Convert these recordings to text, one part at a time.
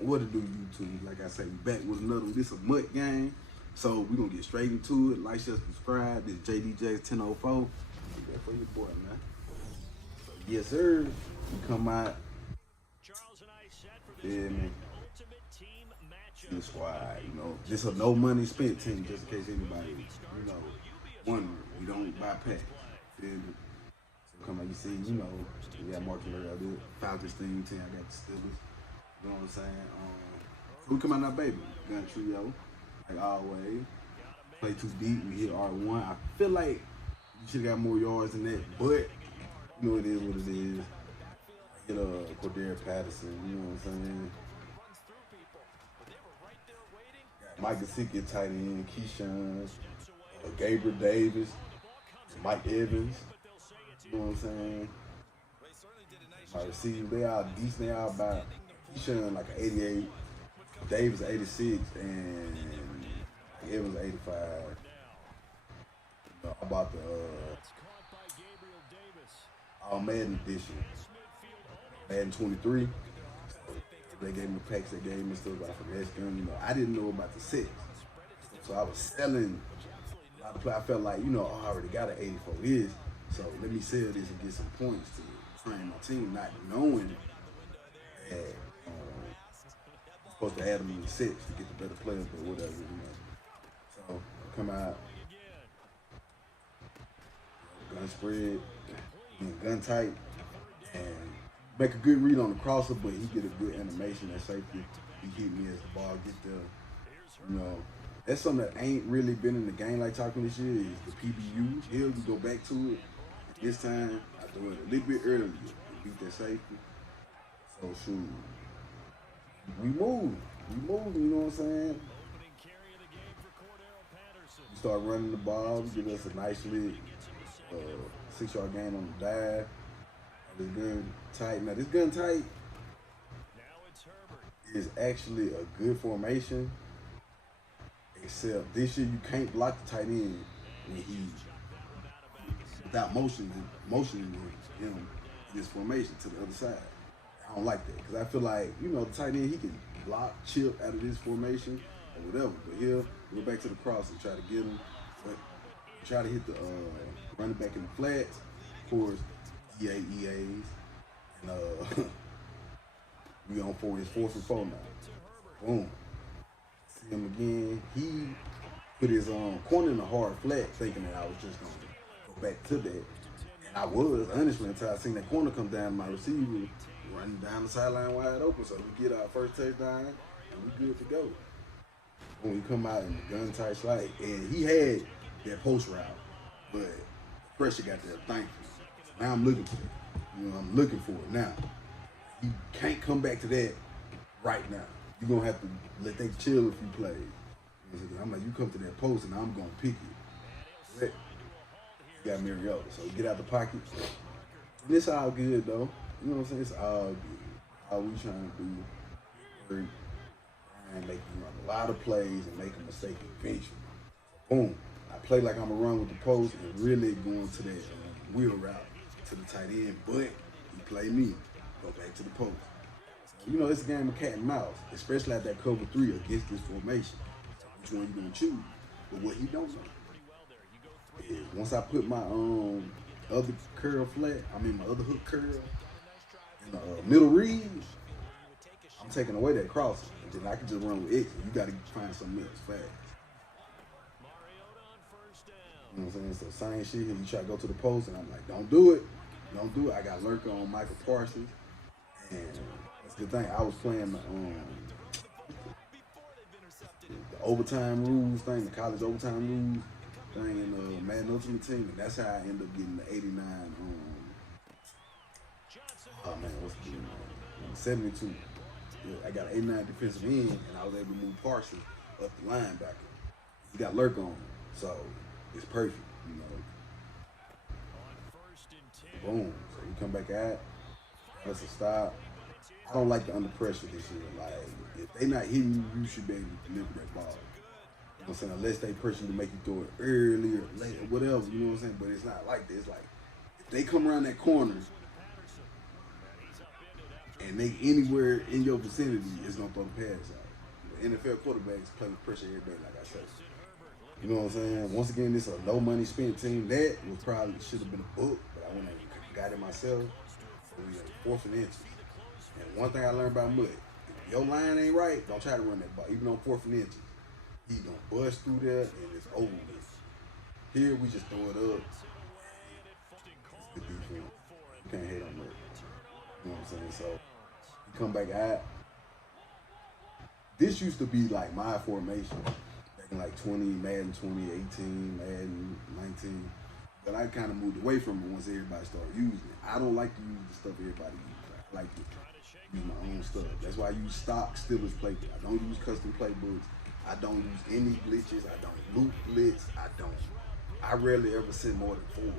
What to do, YouTube? Like I say, we back with another one. This a MUT game. So we gonna get straight into it. Like, share, subscribe. This JDJ 1004. Be back for your boy, man. Yes, sir. We come out. Yeah, man. The squad, you know. This a no money spent team, just in case anybody, you know, wondering. We don't buy packs. Feel me? So come out, you see, you know, we got Mark Murray out there. Falcons theme team. I got the Steelers. You know what I'm saying? We come out now, baby. Gun trio, like always. Play too deep. We hit R1. I feel like you should have got more yards than that, but you know it is what it is. Get Cordero Patterson. You know what I'm saying? Mike Gesicki tight end, Keyshawn, Gabriel Davis, Mike Evans. You know what I'm saying? My receivers, they all decent. They all about Keyshawn like an 88, Davis 86, and Evans 85. You know, I bought the all Madden edition, Madden 23. They gave me packs, they gave me stuff about from gun. You know, I didn't know about the 6. So I was selling a lot of play. I felt like, you know, I already got an 84 is. So let me sell this and get some points to train my team, not knowing that I'm supposed to add them in the 6 to get the better players or whatever, you know. So come out, gun spread, gun tight, and make a good read on the crosser, but he get a good animation at safety. He hit me as the ball get there. You know, that's something that ain't really been in the game like talking this year is the PBU. Here we go back to it. This time I do it a little bit earlier to beat that safety. So shoot, we move, you know what I'm saying? We start running the ball, we get us a nice lead, 6-yard gain on the dive. This gun tight. Now this gun tight is actually a good formation, except this year you can't block the tight end when he's without motioning him in this formation to the other side. I don't like that because I feel like, you know, the tight end, he can block, chip out of this formation or whatever. But here, go back to the cross and try to get him, but try to hit the running back in the flats. Of course, EAs, and we on 4. It's 4th and 4 now. Boom. See him again. He put his corner in a hard flat, thinking that I was just gonna go back to that. And I was, honestly, until I seen that corner come down, my receiver running down the sideline wide open. So we get our first touchdown, and we good to go. When we come out in the gun tight slide, and he had that post route, but pressure got there, thankfully. Now I'm looking for it. You know, I'm looking for it now. You can't come back to that right now. You're going to have to let that chill a few plays. I'm like, you come to that post and I'm going to pick it. You got Mariota. So you get out the pocket. And it's all good, though. You know what I'm saying? It's all good. All we trying to do is make you run a lot of plays and make a mistake eventually. Boom. I play like I'm going to run with the post and really going to that wheel route to the tight end, but he play me, go back to the post. So, you know, it's a game of cat and mouse, especially at that cover 3 against this formation. Which one you gonna choose? But what he don't know is once I put my other curl flat, my other hook curl in the middle read, I'm taking away that crossing, and then I can just run with it. You got to find something else fast. You know what I'm saying? So same shit here. You try to go to the post, and I'm like, don't do it. Don't do it. I got lurker on Michael Parsons. And that's the thing. I was playing the overtime rules thing, the college overtime rules thing in Madden Ultimate Team. And that's how I ended up getting the 89. What's the name? 72. Yeah, I got an 89 defensive end, and I was able to move Parsons up the linebacker. He got lurker on him. So it's perfect, you know. Boom. So you come back out, that's a stop. I don't like the under pressure this year. Like, if they not hitting you, you should be able to deliver that ball. You know what I'm saying? Unless they pressure you to make you throw it early or late or whatever, you know what I'm saying? But it's not like this. Like, if they come around that corner and they anywhere in your vicinity is gonna throw the pass out. The NFL quarterbacks play with pressure every day, like I said. You know what I'm saying? Once again, this is a no money spent team. That was probably should have been a book, but I went and got it myself. So we had 4th and inches. And one thing I learned about MUT, if your line ain't right, don't try to run that ball. Even on 4th and inches, he's gonna bust through there and it's over with. Here we just throw it up. It's the defense. You can't hate on MUT. You know what I'm saying? So you come back out. This used to be like my formation. Back in like Madden 2018, Madden 19. But I kind of moved away from it once everybody started using it. I don't like to use the stuff everybody uses. I like to use my own stuff. That's why I use stock Steelers playbook. I don't use custom playbooks. I don't use any glitches. I don't loop blitz. I rarely ever send more than 4.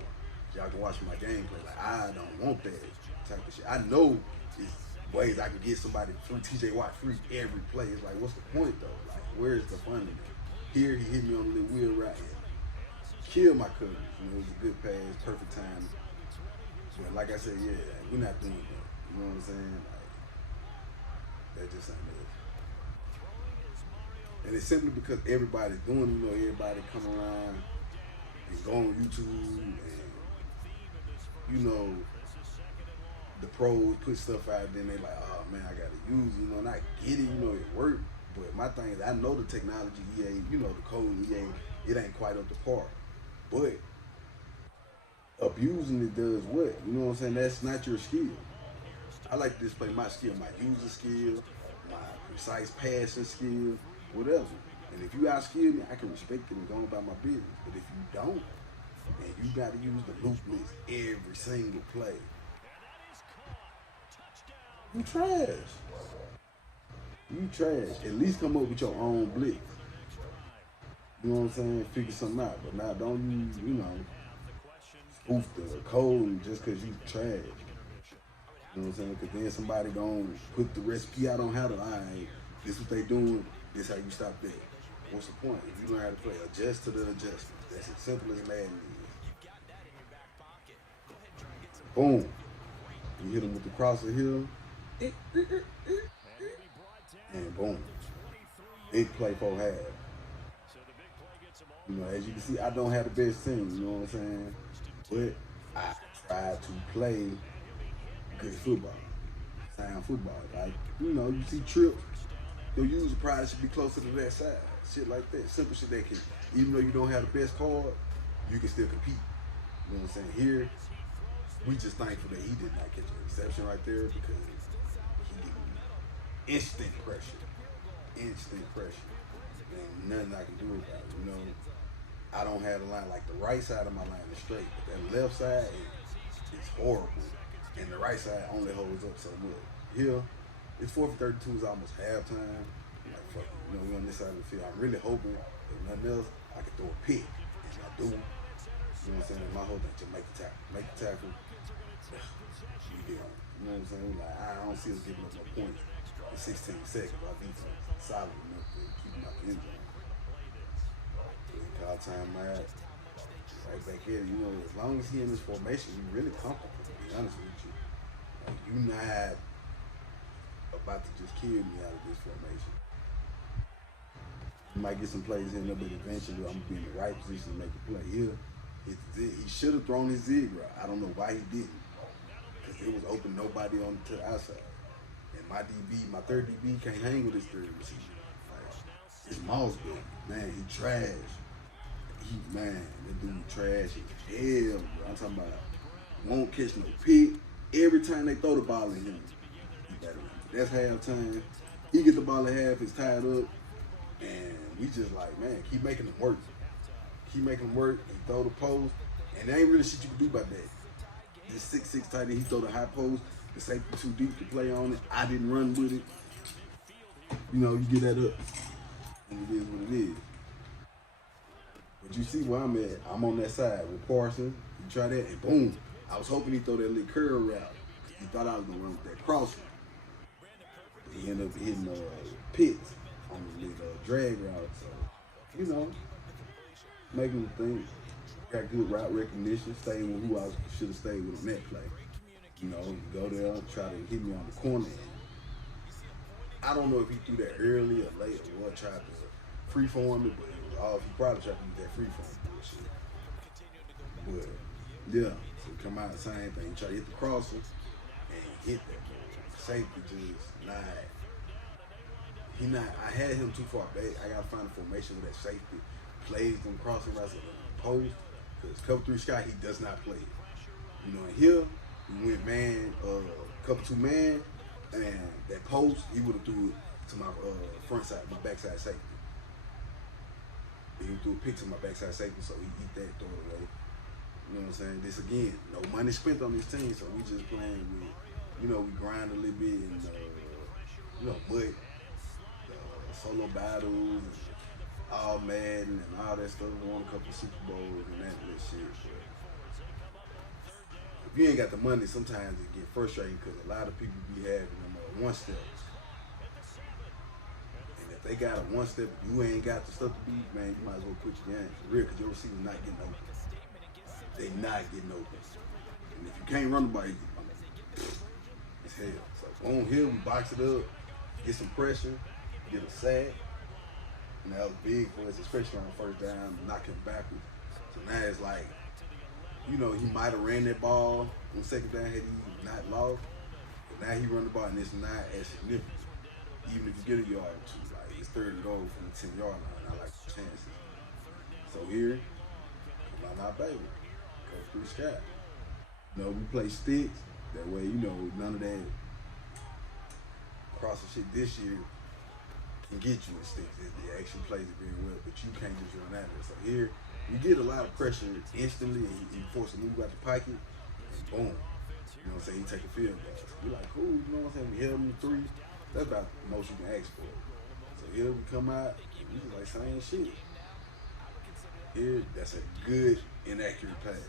Y'all can watch my gameplay. Like, I don't want that type of shit. I know it's ways I can get somebody free, TJ Watt free every play. It's like, what's the point though? Like, where's the fun in it? Here, he hit me on the little wheel right here. Killed my coverage. You know, it was a good pass, perfect time. But like I said, yeah, we're not doing that. You know what I'm saying? Like, that just ain't it. And it's simply because everybody's doing it. You know, everybody come around and go on YouTube and, you know, the pros put stuff out, then they like, oh man, I gotta use it, you know, and I get it, you know, it worked. But my thing is, I know the technology EA, you know, the code EA, it ain't quite up to par. But abusing it does what? You know what I'm saying? That's not your skill. I like to display my skill, my user skill, my precise passing skill, whatever. And if you outskill me, I can respect it and go about my business. But if you don't, and you got to use the loop blitz every single play, you trash. You trash. At least come up with your own blitz. You know what I'm saying? Figure something out. But now don't use, you know, spoof the code just because you trash. You know what I'm saying? Because then somebody gonna put the recipe out on how to, all right, this what they doing, this how you stop that. What's the point? If you learn how to play, adjust to the adjustment. That's as simple as Madden is. Boom. You hit them with the crosser here. And boom. Big play for half. You know, as you can see, I don't have the best team, you know what I'm saying? But I try to play good football. Sound football. Like, you know, you see trips, your user probably should be closer to that side. Shit like that. Simple shit that can, even though you don't have the best card, you can still compete. You know what I'm saying? Here, we just thankful that he did not catch an reception right there because he gave me instant pressure. Instant pressure. Ain't nothing I can do about it, you know. I don't have the line, like the right side of my line is straight, but that left side is horrible. And the right side only holds up so much. Here, it's 4th and 32 is almost halftime. Like, fuck it, you know, we on this side of the field. I'm really hoping, if nothing else, I can throw a pick. And I do. You know what I'm saying? My whole thing, just make the tackle. Make the tackle. You know what I'm saying? Like, I don't see us giving up no points in 16 seconds. Our defense is solid enough to keep them out the end zone. Call time out. Right back here, you know, as long as he in this formation, we really comfortable, to be honest with you. Like, you not about to just kill me out of this formation. You might get some plays in there, but eventually I'm gonna be in the right position to make a play. Here, he should have thrown his zig route. I don't know why he didn't. Because it was open, nobody on to the outside. And my DB, my third DB can't hang with his third receiver. Like, it's Mossberg. Man, he trash. Man, that dude trash as hell, bro. I'm talking about won't catch no pick. Every time they throw the ball at him, he better run. That's halftime. He gets the ball at half, it's tied up, and we just like, man, keep making them work. Keep making them work. He throw the post, and there ain't really shit you can do about that. This 6'6" tight end, he throw the high post, the safety too deep to play on it. I didn't run with it. You know, you get that up, and it is what it is. But you see where I'm at. I'm on that side with Parsons. He try that, and boom. I was hoping he throw that little curl route. He thought I was going to run with that crossing. He ended up hitting Pitts on the little drag route. So, you know, making him think. Got good route recognition. Staying with who I should have stayed with on that play. You know, you go there, try to hit me on the corner. And I don't know if he threw that early or late or what, tried to free form it, but it was off. He probably tried to use that free form bullshit. But yeah, so he come out the same thing. He try to hit the crosser and hit that. Safety just not. He not. I had him too far back. I gotta find a formation with that safety plays them crossing routes in the post. Because cover 3 Sky, he does not play. You know, and here we went man, cover 2 man, and that post he would have threw it to my front side, my backside safety. He threw a pick to my backside safety, so he eat that, throw it away. You know what I'm saying? This again, no money spent on this team, so we just playing with, you know, we grind a little bit and you know, but solo battles, all Madden and all that stuff. We won a couple of Super Bowls and that shit. But if you ain't got the money, sometimes it get frustrating because a lot of people be having them one step. And if they got a one step, you ain't got the stuff to beat, man, you might as well quit your game for real because your receiver's not getting open. They not getting open. And if you can't run the ball, it's hell. So on here, we box it up, get some pressure, get a sack. And that was big for us, especially on first down, knock him backwards. So now it's like, you know, he might have ran that ball on second down had he not lost. But now he run the ball and it's not as significant. Even if you get a yard or two, like it's 3rd and goal from the 10-yard line. I like the chances. So here, come on, my baby. Go 3 Sky. You know, we play sticks. That way, you know, none of that crossing shit this year can get you in sticks. It actually plays it very well, but you can't just run out of it. So here, you get a lot of pressure instantly, and he forced to move out the pocket, and boom. You know what I'm saying? He take a field goal. So we're like, cool, you know what I'm saying? We held him to 3. That's about the most you can ask for. So here we come out, and we just like same shit. Here, that's a good inaccurate pass.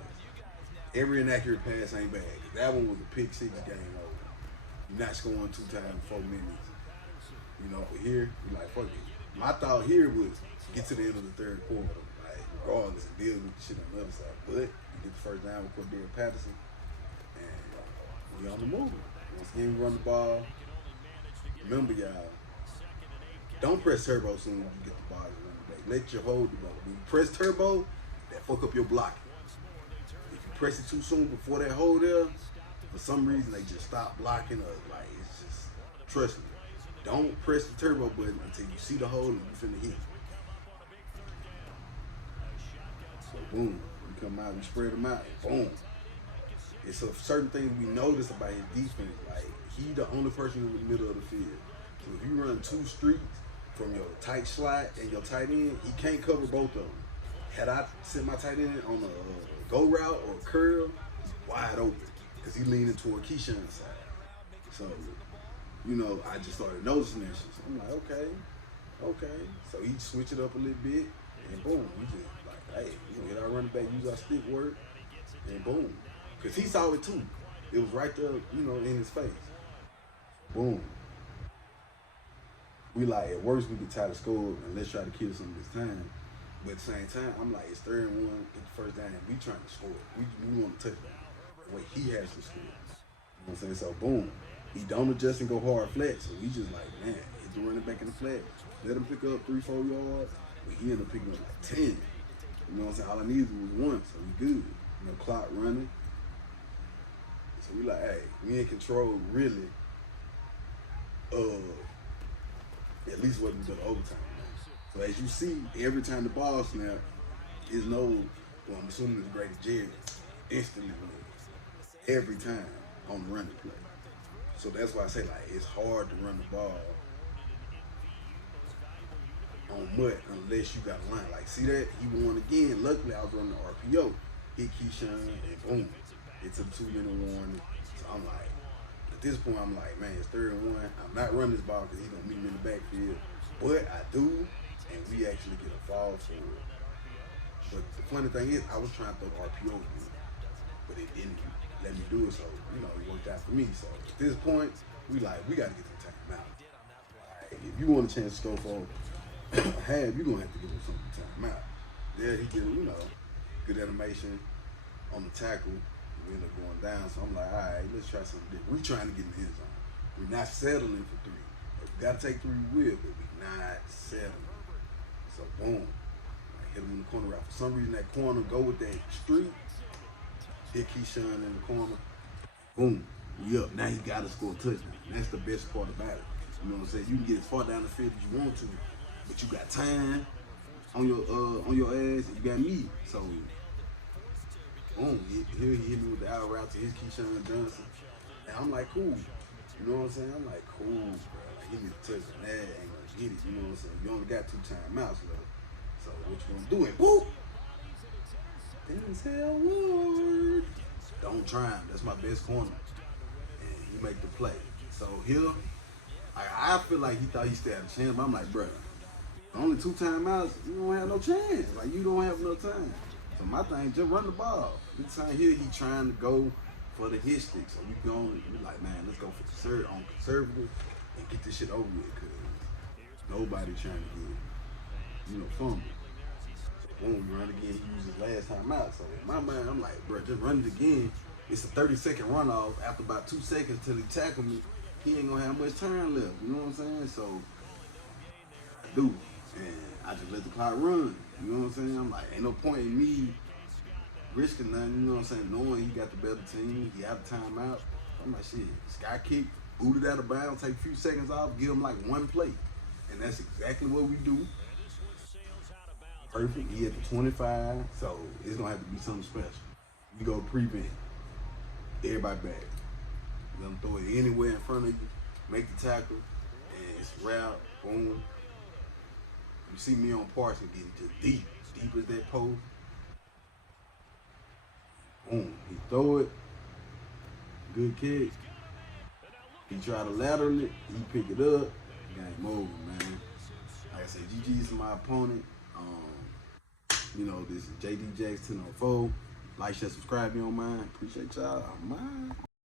Every inaccurate pass ain't bad. That one was a pick 6 game over. You're not scoring 2 times in 4 minutes. You know, but here, we like, fuck it. My thought here was get to the end of the 3rd quarter, like, regardless, and deal with the shit on the other side. But we get the first down with Cordell Patterson, and we on the move. Once again, we run the ball. Remember, y'all, don't press turbo soon as you get the ball and run the back. Let you hold the ball. When you press turbo, that fuck up your blocking. If you press it too soon before that hold there, for some reason, they just stop blocking or, like, it's just, trust me. Don't press the turbo button until you see the hole and you finna hit. So boom, we come out, we spread them out, and boom. It's a certain thing we notice about his defense. Like, he the only person in the middle of the field. So if you run 2 streets from your tight slot and your tight end, he can't cover both of them. Had I sent my tight end on a go route or a curl, he's wide open because he leaning toward Keyshawn's side. So, you know, I just started noticing that shit. So I'm like, okay. So he switch it up a little bit, and boom, we just like, hey, we gonna hit our running back, use our stick work, and boom. Because he saw it too. It was right there, you know, in his face. Boom. We like, at worst, we get tired of score, and let's try to kill some of this time. But at the same time, I'm like, it's 3rd and 1, get the first down, we trying to score. We want to touch it. Wait, he has to score. You know what I'm saying? So boom. He don't adjust and go hard flat, so we just like, man, hit the running back in the flat, let him pick up 3-4 yards, but he ended up picking up like 10. You know what I'm saying? All I needed was 1, so we good. You know, clock running. So we like, hey, we in control really at least what we did overtime. So as you see, every time the ball snap, it's no, well, I'm assuming it's Grady Jerry, instantly wins. Every time on the running play. So that's why I say, like, it's hard to run the ball on MUT unless you got a line. Like, see that? He won again. Luckily, I was running the RPO. Hit Keyshawn, and boom. It's a 2-minute warning. So I'm like, at this point, I'm like, man, it's 3rd and 1. I'm not running this ball because he's going to meet me in the backfield. But I do, and we actually get a fall for it. But the funny thing is, I was trying to throw RPO again, but it didn't let me do it, so, you know, it worked out for me. So at this point, we got to get the timeout. Like, if you want a chance to score for half, you're going to have to give him something timeout. There he did, you know, good animation on the tackle. You We end up going down. So I'm like, all right, let's try something different. We trying to get in the end zone. We're not settling for three. If we got to take three, we will, but we're not settling. So boom. I hit him in the corner route. For some reason, that corner go with that street. Hit Keyshawn in the corner. Boom. We up. Now he got to score a touchdown. That's the best part about it. You know what I'm saying? You can get as far down the field as you want to, but you got time on your ass. You got me. So boom. Here he hit me with the out route to his Keyshawn Johnson. And I'm like, cool. You know what I'm saying? I'm like, cool, bro. Like, he need to touch that. Ain't gonna get it. You know what I'm saying? You only got 2 timeouts left. So what you gonna do? It? Woo! Denzel Ward. Don't try him. That's my best corner. And he make the play. So here, I feel like he thought he still had a chance, but I'm like, bro, only 2 timeouts, you don't have no chance. Like, you don't have no time. So my thing, just run the ball. This time here, he trying to go for the hit stick. So we like, man, let's go for conservative and get this shit over with, because nobody trying to get, fumble. So boom, we run again. He used his last time out. So in my mind, I'm like, bro, just run it again. It's a 30-second runoff. After about 2 seconds till he tackle me, he ain't gonna have much time left. You know what I'm saying? So I do. And I just let the clock run. You know what I'm saying? I'm like, ain't no point in me risking nothing, you know what I'm saying? Knowing he got the better team, he had a timeout. I'm like, shit, sky kick, booted out of bounds, take a few seconds off, give him like one play. And that's exactly what we do. Perfect. He at the 25, so it's gonna have to be something special. We go prevent. Everybody back. Let him throw it anywhere in front of you, make the tackle, and it's route, boom. You see me on Parsons getting just deep as that post. Boom, he throw it. Good kick. He try to lateral it. He pick it up. Game over, man. Like I said, GG's my opponent. This is JD Jax 1004. Like, share, subscribe, me on mine. Appreciate y'all. Man.